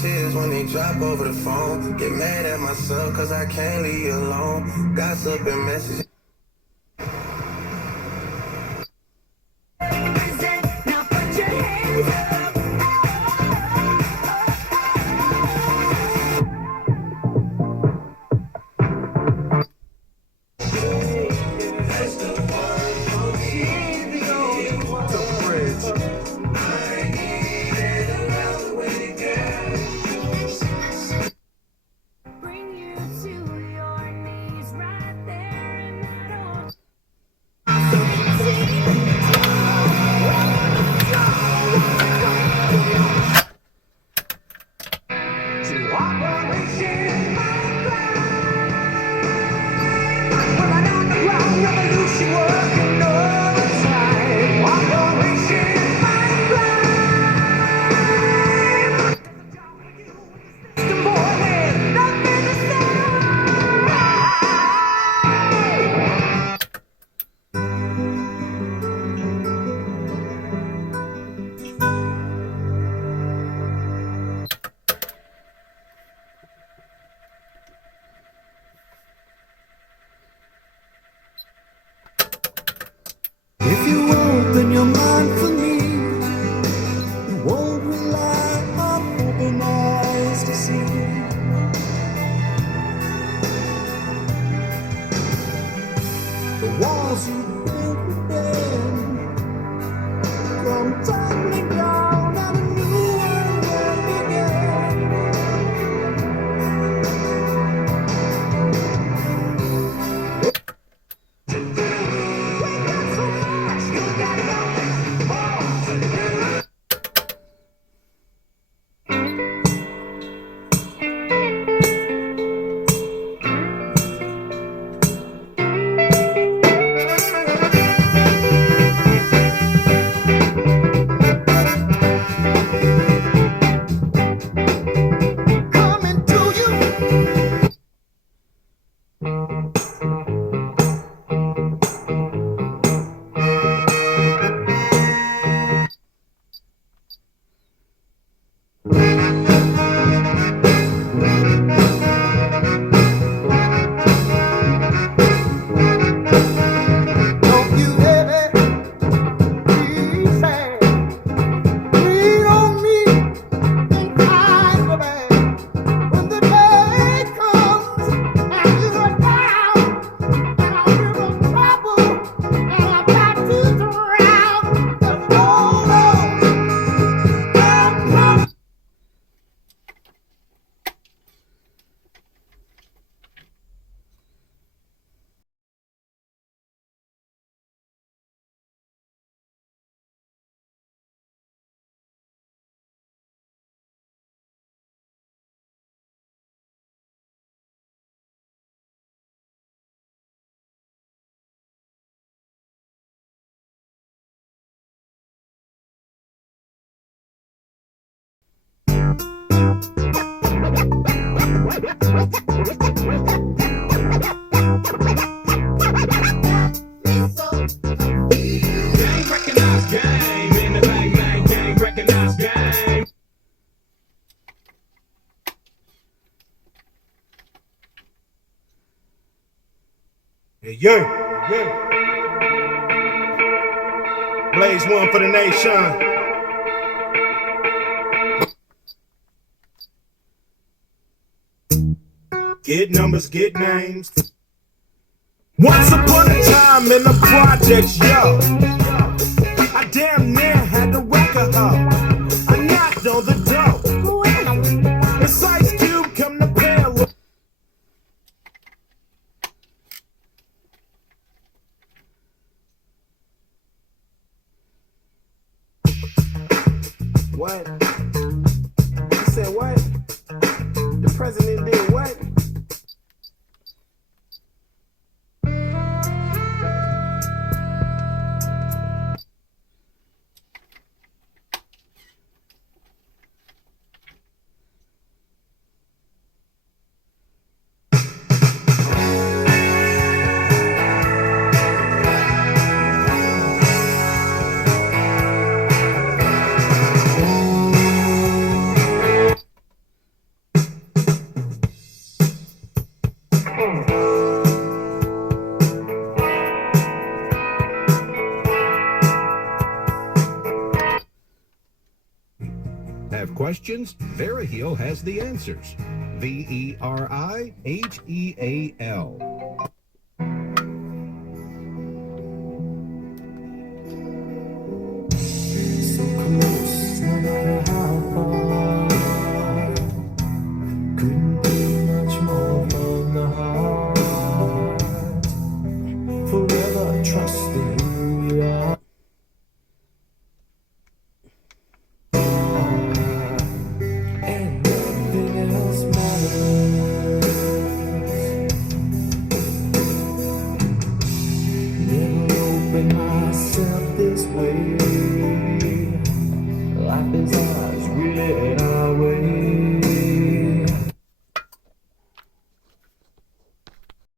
Tears when they drop over the phone. Get mad at myself cause I can't leave you alone. Gossip and messages. Now put your hands up. That's the one. She's the only one. The bridge. If you open your mind for me, you won't rely on open eyes to see. The walls you built within come tumbling down and a new world will begin. Yeah. Blaze one for the nation. Get numbers, get names. Once upon a time in the projects, yo, I damn near had to wreck a hoe. I knocked on the door. It's Ice Cube come to pair with. What? You said what? The president did what? Have questions? Veriheal has the answers. Veriheal. So close, no matter how far. Couldn't be much more from the heart. Forever trusting who you are. And nothing else matters. Never opened myself this way. Life is